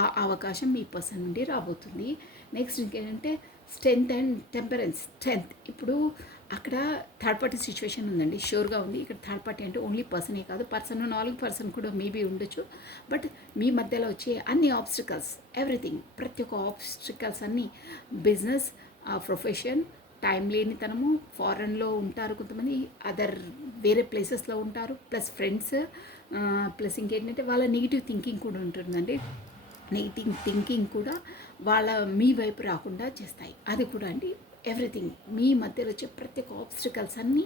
ఆ అవకాశం మీ పర్సన్ నుండి రాబోతుంది. నెక్స్ట్ ఇంకేంటంటే స్ట్రెంగ్త్ అండ్ టెంపరెన్స్. స్ట్రెంగ్త్ ఇప్పుడు అక్కడ థర్డ్ పార్టీ సిచ్యువేషన్ ఉందండి, షూర్గా ఉంది. ఇక్కడ థర్డ్ పార్టీ అంటే ఓన్లీ పర్సనే కాదు, పర్సన్ కూడా మేబీ ఉండొచ్చు. బట్ మీ మధ్యలో వచ్చే అన్ని ఆబ్స్టికల్స్, ఎవ్రీథింగ్, ప్రతి ఒక్క ఆబ్స్టికల్స్ అన్నీ, బిజినెస్, ప్రొఫెషన్, టైం లేనితనము, ఫారెన్లో ఉంటారు కొంతమంది, వేరే ప్లేసెస్లో ఉంటారు, ప్లస్ ఫ్రెండ్స్, ప్లస్ ఇంకేంటంటే వాళ్ళ నెగిటివ్ థింకింగ్ కూడా ఉంటుందండి. నెగిటివ్ థింకింగ్ కూడా మీ వైపు రాకుండా చేస్తాయి. అది కూడా అండి ఎవ్రీథింగ్ మీ మధ్యలో వచ్చే ప్రతి ఒక్క ఆబ్స్టికల్స్ అన్నీ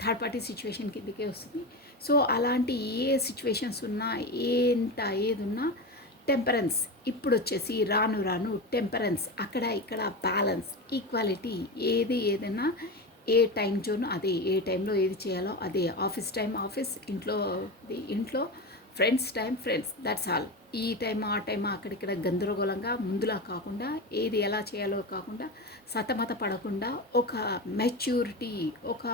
థర్డ్ పార్టీ సిచ్యువేషన్ కిందకే వస్తుంది. సో అలాంటి ఏ సిచ్యువేషన్స్ ఉన్నా, ఏది ఉన్నా టెంపరెన్స్. ఇప్పుడు వచ్చేసి రాను టెంపరెన్స్, అక్కడ ఇక్కడ బ్యాలెన్స్, ఈక్వాలిటీ. ఏదైనా ఏ టైం జోన్ అదే, ఏ టైంలో ఏది చేయాలో అదే. ఆఫీస్ టైం ఆఫీస్, ఇంట్లో, friends time friends, that's all. ఈ టైం ఆ టైం అక్కడిక్కడ గందరగోళంగా ముందులా కాకుండా, ఏది ఎలా చేయాలో కాకుండా, సతమత పడకుండా, ఒక మెచ్యూరిటీ, ఒక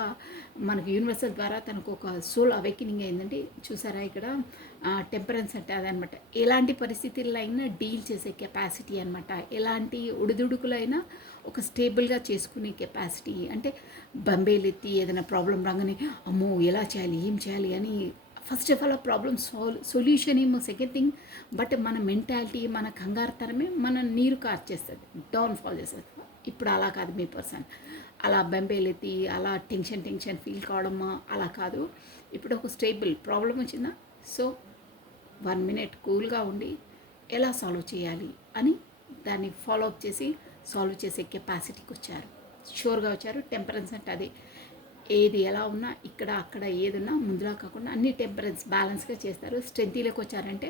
మనకు యూనివర్సల్ ద్వారా తనకు ఒక సోల్ అవేకినింగ్ అయిందండి. చూసారా ఇక్కడ టెంపరెన్స్ అంటే అదనమాట. ఎలాంటి పరిస్థితుల్లో అయినా డీల్ చేసే కెపాసిటీ అనమాట. ఎలాంటి ఉడిదుడుకులైనా ఒక స్టేబుల్గా చేసుకునే కెపాసిటీ. అంటే బంబేలెత్తి ఏదైనా ప్రాబ్లం రాగానే అమ్మో ఎలా చేయాలి ఏం చేయాలి అని ఫస్ట్ ఆఫ్ ఆల్ ఆ ప్రాబ్లమ్ సొల్యూషన్ ఏమో సెకండ్ థింగ్. బట్ మన మెంటాలిటీ మన కంగారుతనమే మన నీరు కార్చేస్తుంది, డౌన్ఫాల్ చేస్తుంది. ఇప్పుడు అలా కాదు మీ పర్సన్. అలా బెంబేలెత్తి అలా టెన్షన్ ఫీల్ కావడమా అలా కాదు. ఇప్పుడు ఒక స్టేబుల్ ప్రాబ్లం వచ్చిందా, సో 1 మినిట్ కూల్గా ఉండి ఎలా సాల్వ్ చేయాలి అని దాన్ని ఫాలో అప్ చేసి సాల్వ్ చేసే కెపాసిటీకి వచ్చారు. షూర్గా వచ్చారు. టెంపరెన్స్ అంటే అదే, ఏది ఎలా ఉన్నా ఇక్కడ అక్కడ ఏదున్నా ముందులా కాకుండా అన్ని టెంపరెన్స్ బ్యాలెన్స్గా చేస్తారు. స్ట్రెంతీలోకి వచ్చారంటే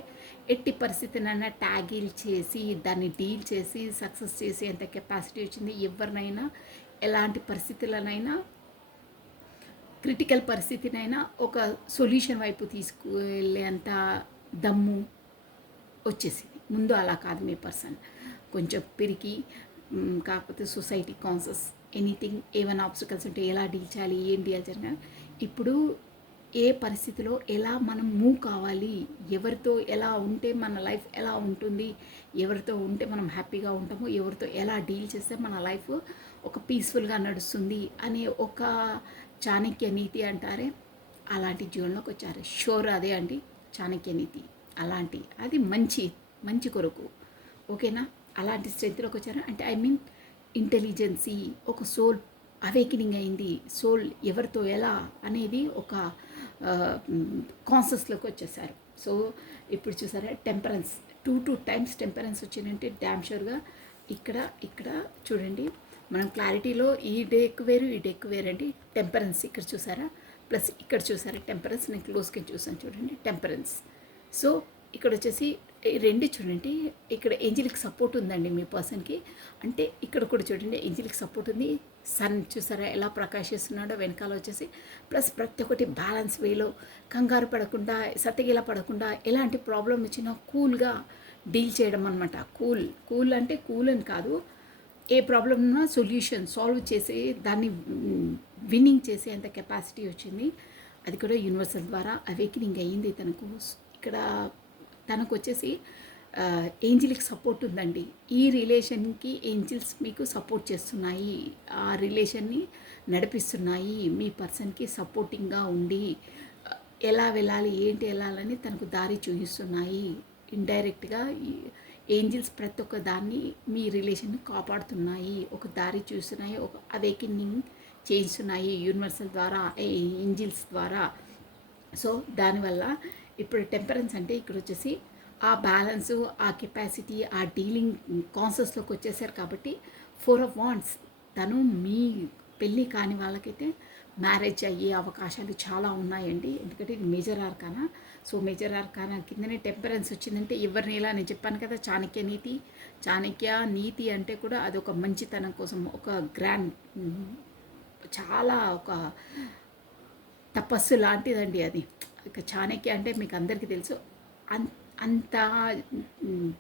ఎట్టి పరిస్థితినైనా ట్యాగిల్ చేసి దాన్ని డీల్ చేసి సక్సెస్ చేసి అంత కెపాసిటీ వచ్చింది. ఎవరినైనా ఎలాంటి పరిస్థితులనైనా క్రిటికల్ పరిస్థితినైనా ఒక సొల్యూషన్ వైపు తీసుకువెళ్ళేంత దమ్ము వచ్చేసింది. ముందు అలా కాదు మీ పర్సన్, కొంచెం పిరికి, కాకపోతే సొసైటీ కాన్సెస్ ఎనీథింగ్ ఏమైనా ఆబ్స్టికల్స్ ఉంటే ఎలా డీల్ చేయాలి ఏం డీల్ చేయాలి. ఇప్పుడు ఏ పరిస్థితిలో ఎలా మనం మూవ్ కావాలి, ఎవరితో ఎలా ఉంటే మన లైఫ్ ఎలా ఉంటుంది, ఎవరితో ఉంటే మనం హ్యాపీగా ఉంటామో, ఎవరితో ఎలా డీల్ చేస్తే మన లైఫ్ ఒక పీస్ఫుల్గా నడుస్తుంది అనే ఒక చాణక్య నీతి అంటారే, అలాంటి జీవనంలోకి వచ్చారు. షూర్ అదే అండి చాణక్య నీతి. అలాంటి అది మంచి కొరకు, ఓకేనా. అలాంటి స్ట్రెంత్లోకి వచ్చారు అంటే ఐ మీన్ ఇంటెలిజెన్సీ, ఒక సోల్ అవేకినింగ్ అయింది. సోల్ ఎవరితో ఎలా అనేది ఒక కాన్షియస్లోకి వచ్చేసారు. సో ఇప్పుడు చూసారా టెంపరెన్స్ 2 times టెంపరెన్స్ వచ్చిందంటే డ్యామ్ షూర్గా ఇక్కడ చూడండి. మనం క్లారిటీలో ఈ డేక్ వేరు ఈ డేక్ వేరండి. టెంపరెన్స్ ఇక్కడ చూసారా, ప్లస్ ఇక్కడ చూసారా టెంపరెన్స్. నేను క్లోజ్కి చూసాను చూడండి టెంపరెన్స్. సో ఇక్కడ వచ్చేసి రెండు చూడండి, ఇక్కడ ఏంజిలిక్ సపోర్ట్ ఉందండి మీ పర్సన్కి. అంటే ఇక్కడ కూడా చూడండి ఏంజిలిక్ సపోర్ట్ ఉంది. సన్ చూసారా ఎలా ప్రకాశిస్తున్నాడో వెనకాల వచ్చేసి. ప్లస్ ప్రతి ఒక్కటి బ్యాలెన్స్ వేలో, కంగారు పడకుండా సతగిలా పడకుండా ఎలాంటి ప్రాబ్లం వచ్చినా కూల్గా డీల్ చేయడం అనమాట. కూల్ అంటే కూల్ అని కాదు, ఏ ప్రాబ్లం ఉన్నా సొల్యూషన్ సాల్వ్ చేసి దాన్ని విన్నింగ్ చేసే అంత కెపాసిటీ వచ్చింది. అది కూడా యూనివర్సల్ ద్వారా అవేకినింగ్ అయ్యింది తనకు. ఇక్కడ తనకు వచ్చేసి ఏంజిల్కి సపోర్ట్ ఉందండి. ఈ రిలేషన్కి ఏంజిల్స్ మీకు సపోర్ట్ చేస్తున్నాయి, ఆ రిలేషన్ని నడిపిస్తున్నాయి. మీ పర్సన్కి సపోర్టింగ్గా ఉండి ఎలా వెళ్ళాలి ఏంటి వెళ్ళాలని తనకు దారి చూపిస్తున్నాయి. ఇండైరెక్ట్గా ఏంజిల్స్ ప్రతి ఒక్క దాన్ని మీ రిలేషన్ని కాపాడుతున్నాయి, ఒక దారి చూస్తున్నాయి, ఒక అవేకినింగ్ చేస్తున్నాయి యూనివర్సల్ ద్వారా, ఏంజిల్స్ ద్వారా. సో దానివల్ల ఇప్పుడు టెంపరెన్స్ అంటే ఇక్కడ వచ్చేసి ఆ బ్యాలెన్సు, ఆ కెపాసిటీ, ఆ డీలింగ్ కాన్సెప్ట్స్లోకి వచ్చేసారు. కాబట్టి 4 of Wands తను మీ పెళ్ళి కాని వాళ్ళకైతే మ్యారేజ్ అయ్యే అవకాశాలు చాలా ఉన్నాయండి. ఎందుకంటే ఇది major arcana. So major arcana కిందనే టెంపరెన్స్ వచ్చిందంటే ఎవరిని ఎలా, నేను చెప్పాను కదా చాణక్య నీతి అంటే కూడా అదొక మంచితనం కోసం, ఒక గ్రాండ్, చాలా ఒక తపస్సు లాంటిదండి అది. ఇక చాణక్య అంటే మీకు అందరికీ తెలుసు. అంత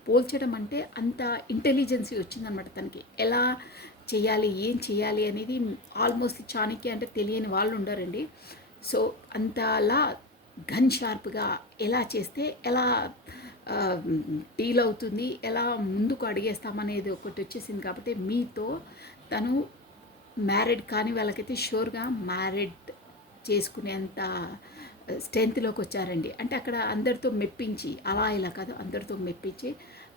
పోల్చడం అంటే అంత ఇంటెలిజెన్సీ వచ్చిందనమాట తనకి. ఎలా చేయాలి ఏం చేయాలి అనేది ఆల్మోస్ట్ చాణక్య అంటే తెలియని వాళ్ళు ఉండరండి. సో అంతలా గన్ షార్ప్గా ఎలా చేస్తే ఎలా డీల్ అవుతుంది, ఎలా ముందుకు అడిగేస్తామనేది ఒకటి వచ్చేసింది. కాబట్టి మీతో తను మ్యారీడ్ కాని వాళ్ళకైతే షూర్గా మ్యారీడ్ చేసుకునేంత స్ట్రెంత్లోకి వచ్చారండి. అంటే అక్కడ అందరితో మెప్పించి, అలా ఇలా కాదు, అందరితో మెప్పించి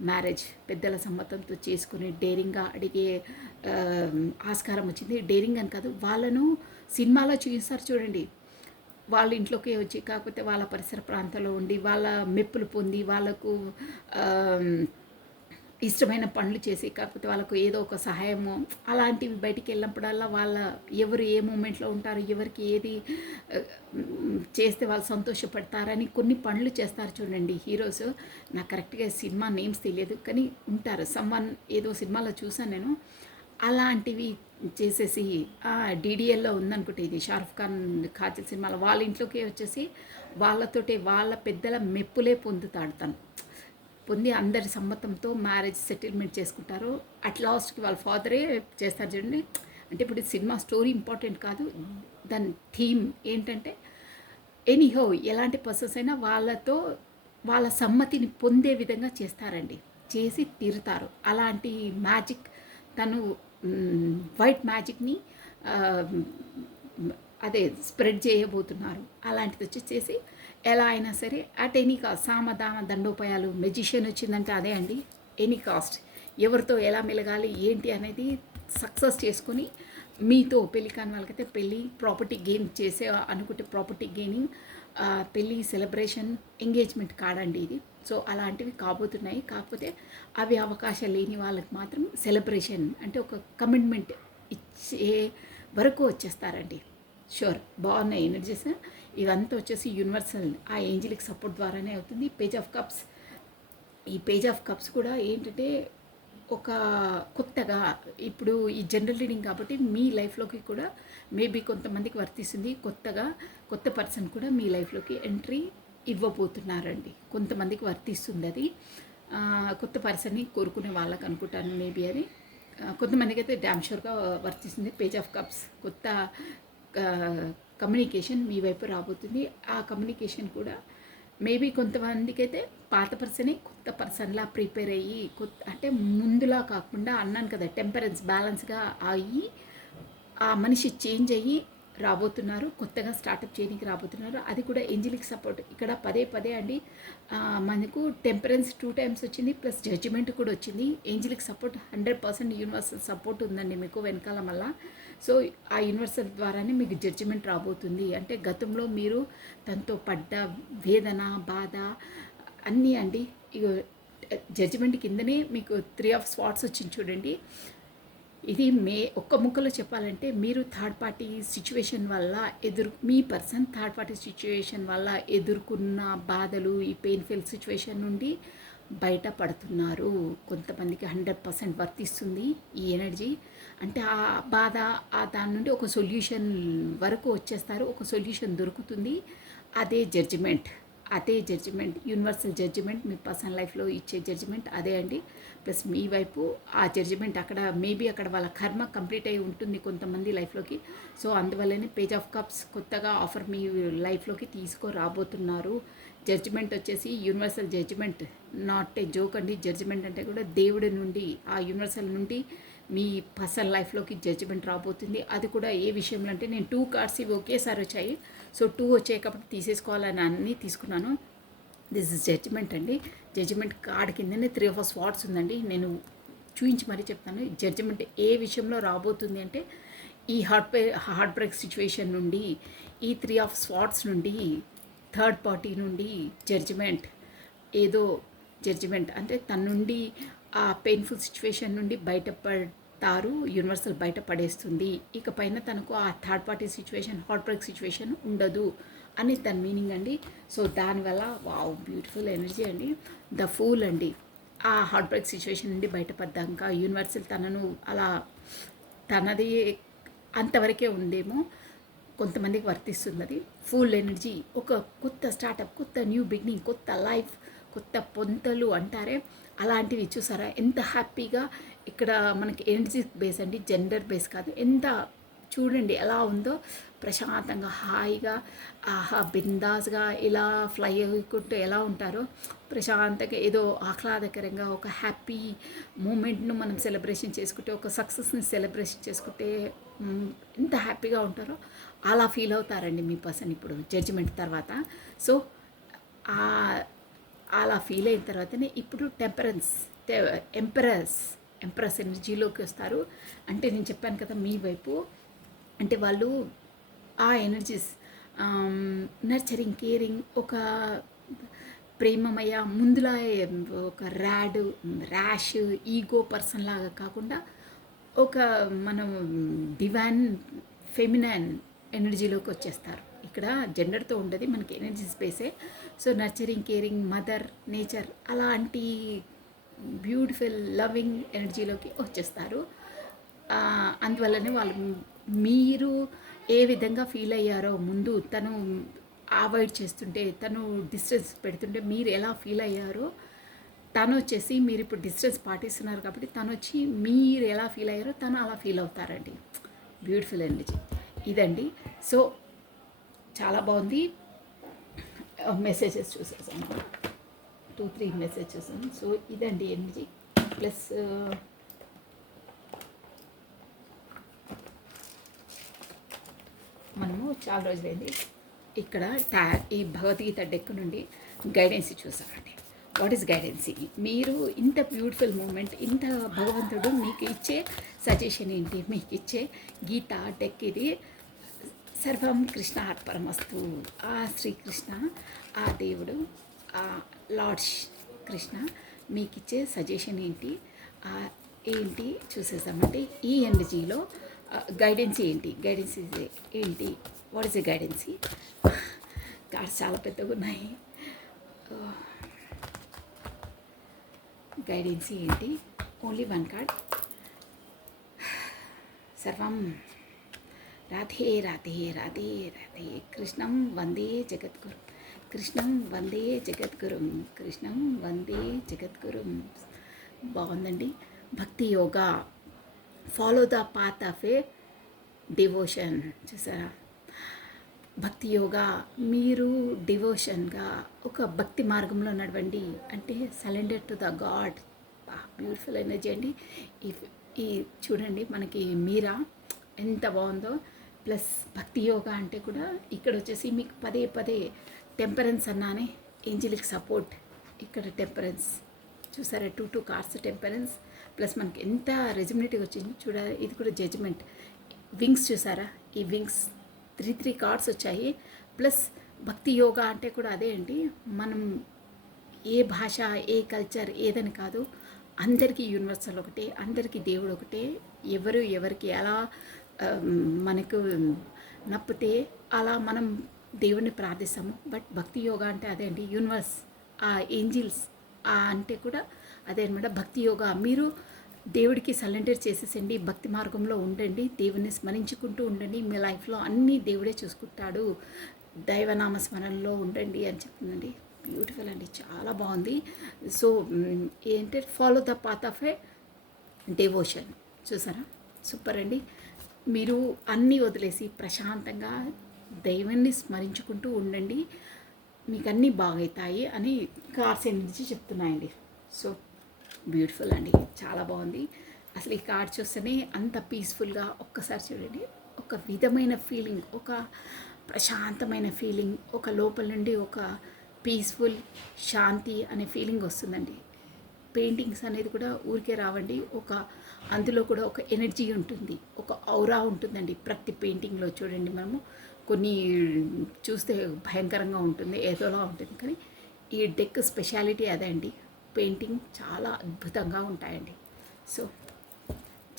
మ్యారేజ్ పెద్దల సమ్మతంతో చేసుకుని డేరింగ్గా అడిగే ఆస్కారం వచ్చింది. డేరింగ్ అని కాదు, వాళ్ళను సినిమాలో చూపిస్తారు చూడండి, వాళ్ళ ఇంట్లోకి వచ్చి కాకపోతే వాళ్ళ పరిసర ప్రాంతంలో ఉండి వాళ్ళ మెప్పులు పొంది వాళ్ళకు ఇష్టమైన పనులు చేసి, కాకపోతే వాళ్ళకు ఏదో ఒక సహాయము అలాంటివి బయటికి వెళ్ళినప్పుడల్లా వాళ్ళ ఎవరు ఏ మూమెంట్లో ఉంటారు, ఎవరికి ఏది చేస్తే వాళ్ళు సంతోషపడతారని కొన్ని పనులు చేస్తారు చూడండి హీరోస్. నాకు కరెక్ట్గా సినిమా నేమ్స్ తెలియదు కానీ ఉంటారు. సమ్వన్ ఏదో సినిమాలో చూసాను నేను. అలాంటివి చేసేసి డీడీఎల్లో ఉందనుకుంటే, ఇది షారుఖ్ ఖాన్ కాజల్ సినిమాలో, వాళ్ళ ఇంట్లోకి వచ్చేసి వాళ్ళతోటి వాళ్ళ పెద్దల మెప్పులే పొందుతాడు తను. పొంది అందరి సమ్మతంతో మ్యారేజ్ సెటిల్మెంట్ చేసుకుంటారు. అట్ లాస్ట్కి వాళ్ళ ఫాదరే చేస్తారు చూడండి. అంటే ఇప్పుడు సినిమా స్టోరీ ఇంపార్టెంట్ కాదు, దాని థీమ్ ఏంటంటే ఎనీహో ఎలాంటి పర్సన్స్ అయినా వాళ్ళతో వాళ్ళ సమ్మతిని పొందే విధంగా చేస్తారండి, చేసి తీరుతారు. అలాంటి మ్యాజిక్ తను వైట్ మ్యాజిక్ని అదే స్ప్రెడ్ చేయబోతున్నారు. అలాంటిది వచ్చేసి ఎలా అయినా సరే అట్ ఎనీ కాస్ట్ సామదాన దండోపాయాలు మెజిషియన్ వచ్చిందంటే అదే అండి. ఎనీ కాస్ట్ ఎవరితో ఎలా మెలగాలి ఏంటి అనేది సక్సెస్ చేసుకొని మీతో పెళ్ళి కాని వాళ్ళకైతే పెళ్ళి, ప్రాపర్టీ గెయిన్ చేసే అనుకుంటే ప్రాపర్టీ గెయినింగ్, పెళ్ళి, సెలబ్రేషన్, ఎంగేజ్మెంట్ కాడండి ఇది. సో అలాంటివి కాబోతున్నాయి. కాకపోతే అవి అవకాశం లేని వాళ్ళకి మాత్రం సెలబ్రేషన్ అంటే ఒక కమిట్మెంట్ ఇచ్చే వరకు వచ్చేస్తారండి. షూర్ బాగున్నాయి ఎనర్జీస్. ఇదంతా వచ్చేసి యూనివర్సల్ ఆ ఏంజిలిక్ సపోర్ట్ ద్వారానే అవుతుంది. పేజ్ ఆఫ్ కప్స్, ఈ పేజ్ ఆఫ్ కప్స్ కూడా ఏంటంటే ఒక కొత్తగా ఇప్పుడు ఈ జనరల్ రీడింగ్ కాబట్టి మీ లైఫ్లోకి కూడా మేబీ కొంతమందికి వర్తిస్తుంది. కొత్త పర్సన్ కూడా మీ లైఫ్లోకి ఎంట్రీ ఇవ్వబోతున్నారండి. కొంతమందికి వర్తిస్తుంది అది. కొత్త పర్సన్ని కోరుకునే వాళ్ళకి అనుకుంటాను మేబీ అది. కొంతమందికి అయితే డ్యామ్ షూర్గా వర్తిస్తుంది. పేజ్ ఆఫ్ కప్స్ కొత్త కమ్యూనికేషన్ మీ వైపు రాబోతుంది. ఆ కమ్యూనికేషన్ కూడా మేబీ కొంతమందికి అయితే పాత పర్సనే కొత్త పర్సన్లా ప్రిపేర్ అయ్యి అంటే ముందులా కాకుండా అన్నాను కదా టెంపరెన్స్ బ్యాలెన్స్గా అయ్యి ఆ మనిషి చేంజ్ అయ్యి రాబోతున్నారు. కొత్తగా స్టార్టప్ చేయడానికి రాబోతున్నారు. అది కూడా ఏంజిలిక్ సపోర్ట్ ఇక్కడ పదే అండి. మనకు టెంపరెన్స్ 2 times వచ్చింది, ప్లస్ జడ్జిమెంట్ కూడా వచ్చింది. ఏంజిలిక్ సపోర్ట్ 100% యూనివర్సల్ సపోర్ట్ ఉందండి మీకు వెనకాల మళ్ళా. సో ఆ యూనివర్సల్ ద్వారానే మీకు జడ్జిమెంట్ రాబోతుంది. అంటే గతంలో మీరు తనతో పడ్డ వేదన, బాధ అన్నీ అండి జడ్జిమెంట్ కిందనే మీకు 3 of Swords వచ్చింది చూడండి. ఇది ఒక్క ముక్కలో చెప్పాలంటే మీరు థర్డ్ పార్టీ సిచ్యువేషన్ వల్ల మీ పర్సన్ థర్డ్ పార్టీ సిచ్యువేషన్ వల్ల ఎదుర్కొన్న బాధలు, ఈ పెయిన్ఫుల్ సిచ్యువేషన్ నుండి బయటపడుతున్నారు. కొంతమందికి 100% వర్తిస్తుంది ఈ ఎనర్జీ. అంటే ఆ బాధ దాని నుండి ఒక సొల్యూషన్ వరకు వచ్చేస్తారు. ఒక సొల్యూషన్ దొరుకుతుంది. అదే జడ్జిమెంట్ యూనివర్సల్ జడ్జిమెంట్ మీ పర్సనల్ లైఫ్లో ఇచ్చే జడ్జిమెంట్ అదే అండి. ప్లస్ మీ వైపు ఆ జడ్జిమెంట్ అక్కడ వాళ్ళ కర్మ కంప్లీట్ అయి ఉంటుంది కొంతమంది లైఫ్లోకి. సో అందువల్లనే పేజ్ ఆఫ్ కప్స్ కొత్తగా ఆఫర్ మీ లైఫ్లోకి తీసుకురాబోతున్నారు. జడ్జిమెంట్ వచ్చేసి universal judgement, not a joke అండి. జడ్జిమెంట్ అంటే కూడా దేవుడి నుండి, ఆ యూనివర్సల్ నుండి మీ పర్సనల్ లైఫ్లోకి జడ్జిమెంట్ రాబోతుంది. అది కూడా ఏ విషయంలో అంటే నేను 2 cards ఇవి ఒకేసారి వచ్చాయి. సో 2 వచ్చాయి కాబట్టి తీసేసుకోవాలని అన్నీ తీసుకున్నాను. దిస్ ఇస్ జడ్జిమెంట్ అండి. జడ్జిమెంట్ కార్డ్ కిందనే 3 of Swords ఉందండి. నేను చూపించి మరీ చెప్తాను జడ్జిమెంట్ ఏ విషయంలో రాబోతుంది అంటే ఈ హార్ట్ బ్రేక్ సిచ్యువేషన్ నుండి, ఈ 3 of Swords నుండి, థర్డ్ పార్టీ నుండి జడ్జిమెంట్. ఏదో జడ్జిమెంట్ అంటే తన నుండి ఆ పెయిన్ఫుల్ సిచ్యువేషన్ నుండి బయటపడతారు. యూనివర్సల్ బయటపడేస్తుంది. ఇక పైన తనకు ఆ third party situation, heart break situation ఉండదు అని దాని మీనింగ్ అండి. సో దానివల్ల వావ్ బ్యూటిఫుల్ ఎనర్జీ అండి. ద ఫూల్ అండి. ఆ హార్ట్ బ్రేక్ సిచ్యువేషన్ నుండి బయటపడ్డాక యూనివర్సల్ తనను అలా తనది అంతవరకే ఉందేమో, కొంతమందికి వర్తిస్తుంది అది. ఫుల్ ఎనర్జీ, ఒక కొత్త స్టార్టప్, కొత్త న్యూ బిగినింగ్, కొత్త లైఫ్, కొత్త పొంతలు అంటారే అలాంటివి చూసారా ఎంత హ్యాపీగా. ఇక్కడ మనకి ఎనర్జీ బేస్ అండి, జెండర్ బేస్ కాదు. ఎంత చూడండి ఎలా ఉందో, ప్రశాంతంగా హాయిగా బిందాస్గా ఇలా ఫ్లై అయ్యుకుంటూ ఎలా ఉంటారో ప్రశాంతంగా ఏదో ఆహ్లాదకరంగా ఒక హ్యాపీ మూమెంట్ను మనం సెలబ్రేషన్ చేసుకుంటే, ఒక సక్సెస్ని సెలబ్రేషన్ చేసుకుంటే ఎంత హ్యాపీగా ఉంటారో అలా ఫీల్ అవుతారండి మీ పర్సన్ ఇప్పుడు జడ్జిమెంట్ తర్వాత. సో అలా ఫీల్ అయిన తర్వాతనే ఇప్పుడు ఎంప్రెస్ ఎనర్జీలోకి వస్తారు. అంటే నేను చెప్పాను కదా మీ వైపు అంటే వాళ్ళు ఆ ఎనర్జీస్ నర్చరింగ్, కేరింగ్, ఒక ప్రేమమయ ముందులా ఒక ర్యాష్ ఈగో పర్సన్ లాగా కాకుండా ఒక మనం డివైన్ ఫెమినైన్ ఎనర్జీలోకి వచ్చేస్తారు. ఇక్కడ జెండర్తో ఉండదు మనకి ఎనర్జీ స్పేసే. So nurturing, caring, mother nature అలాంటి బ్యూటిఫుల్ లవింగ్ ఎనర్జీలోకి వచ్చేస్తారు. అందువల్లనే వాళ్ళు మీరు ఏ విధంగా ఫీల్ అయ్యారో ముందు తను అవాయిడ్ చేస్తుంటే, తను డిస్టెన్స్ పెడుతుంటే మీరు ఎలా ఫీల్ అయ్యారో తను వచ్చేసి మీరు ఇప్పుడు డిస్టెన్స్ పాటిస్తున్నారు కాబట్టి తను వచ్చి మీరు ఎలా ఫీల్ అయ్యారో తను అలా ఫీల్ అవుతారండి. బ్యూటిఫుల్ ఎనర్జీ ఇదండి. సో చాలా బాగుంది. మెసేజెస్ చూసేసాను, 2-3 మెసేజ్ చూసాను. సో ఇదండి ఎనర్జీ. ప్లస్ మనము చాలా రోజులైంది ఇక్కడ ఈ భగవద్గీత డెక్ నుండి గైడెన్స్ చూసామండి. What is గైడెన్సీ? మీరు ఇంత బ్యూటిఫుల్ మూమెంట్, ఇంత భగవంతుడు మీకు ఇచ్చే సజెషన్ ఏంటి? మీకు ఇచ్చే గీత డెక్ ఇది. సర్వం కృష్ణ అర్పణమస్తు. ఆ శ్రీకృష్ణ, ఆ దేవుడు, ఆ లార్డ్ కృష్ణ మీకు ఇచ్చే సజెషన్ ఏంటి ఏంటి చూసేసామంటే ఈ ఎనర్జీలో గైడెన్సీ ఏంటి? గైడెన్సీ ఏంటి? What is a గైడెన్సీ? కార్డ్స్ చాలా పెద్దగా ఉన్నాయి. గైడెన్సీ ఏంటి? Only one card. సర్వం రాధే రాధే రాధే రాధే కృష్ణం వందే జగద్గురు, కృష్ణం వందే జగద్గురుం, కృష్ణం వందే జగద్గురుం. బాగుందండి. భక్తి yoga, follow the path of A devotion. చూసారా? భక్తి యోగా, మీరు డివోషన్గా ఒక భక్తి మార్గంలో నడవండి. అంటే surrender to the God. Beautiful energy అండి. ఈ చూడండి, మనకి మీరా ఎంత బాగుందో. ప్లస్ భక్తి యోగా అంటే కూడా ఇక్కడ వచ్చేసి మీకు పదే పదే టెంపరెన్స్ అన్నానే, ఏంజిలిక్ సపోర్ట్. ఇక్కడ టెంపరెన్స్ చూసారా? 2 కార్డ్స్ టెంపరెన్స్. ప్లస్ మనకి ఎంత రెజిమినేటివ్ వచ్చింది చూడాలి. ఇది కూడా జడ్జిమెంట్. వింగ్స్ చూసారా? ఈ వింగ్స్ 3 కార్డ్స్ వచ్చాయి. ప్లస్ భక్తి యోగా అంటే కూడా అదే అండి. మనం ఏ భాష, ఏ కల్చర్ ఏదని కాదు, అందరికీ యూనివర్సల్ ఒకటే, అందరికీ దేవుడు ఒకటే. ఎవరికి ఎలా మనకు నప్పితే అలా మనం దేవుడిని ప్రార్థిస్తాము. బట్ భక్తి యోగా అంటే అదే అండి, యూనివర్స్, ఆ ఏంజిల్స్ అంటే కూడా అదే అనమాట. భక్తి యోగా మీరు దేవుడికి సరెండర్ చేసేసండి, భక్తి మార్గంలో ఉండండి, దేవుని స్మరించుకుంటూ ఉండండి. మీ లైఫ్లో అన్నీ దేవుడే చూసుకుంటాడు, దైవనామ స్మరణలో ఉండండి అని చెప్తుందండి. బ్యూటిఫుల్ అండి, చాలా బాగుంది. సో ఏంటంటే follow the path of A devotion. చూసారా? సూపర్ అండి. మీరు అన్నీ వదిలేసి ప్రశాంతంగా దైవాన్ని స్మరించుకుంటూ ఉండండి, మీకు అన్నీ బాగవుతాయి అని కార్డ్స్ నుంచి చెప్తున్నాయండి. సో బ్యూటిఫుల్ అండి, చాలా బాగుంది. అసలు ఈ కార్డ్ చూస్తేనే అంత పీస్ఫుల్గా, ఒక్కసారి చూడండి, ఒక విధమైన ఫీలింగ్, ఒక ప్రశాంతమైన ఫీలింగ్, ఒక లోపల నుండి ఒక పీస్ఫుల్ శాంతి అనే ఫీలింగ్ వస్తుందండి. పెయింటింగ్స్ అనేది కూడా ఊరికే రావండి, అందులో కూడా ఒక ఎనర్జీ ఉంటుంది, ఒక ఔరా ఉంటుందండి ప్రతి పెయింటింగ్లో. చూడండి, మనము కొన్ని చూస్తే భయంకరంగా ఉంటుంది, ఏదోలా ఉంటుంది, కానీ ఈ డెక్ స్పెషాలిటీ అదే అండి. పెయింటింగ్ చాలా అద్భుతంగా ఉంటాయండి. సో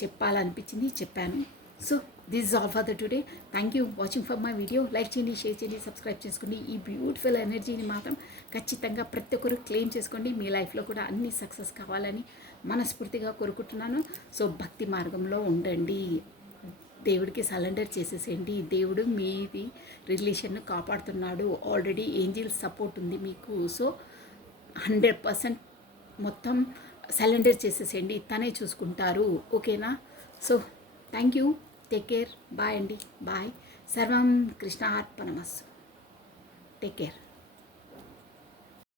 చెప్పాలనిపించింది, చెప్పాను. So this is all for the today. Thank you watching for my video. Like చేయండి, షేర్ చేయండి, సబ్స్క్రైబ్ చేసుకోండి. ఈ బ్యూటిఫుల్ ఎనర్జీని మాత్రం ఖచ్చితంగా ప్రతి ఒక్కరు క్లెయిమ్ చేసుకోండి. మీ లైఫ్లో కూడా అన్ని సక్సెస్ కావాలని మనస్ఫూర్తిగా కోరుకుంటున్నాను. సో భక్తి మార్గంలో ఉండండి, దేవుడికి సరెండర్ చేసేసేయండి. దేవుడు మీది రిలేషన్ను కాపాడుతున్నాడు. ఆల్రెడీ ఏంజిల్ సపోర్ట్ ఉంది మీకు. సో 100% మొత్తం సరెండర్ చేసేసేయండి, తనే చూసుకుంటారు. ఓకేనా? So thank you, take care, bye అండి, బాయ్. సర్వం కృష్ణార్పణమస్తు. Take care.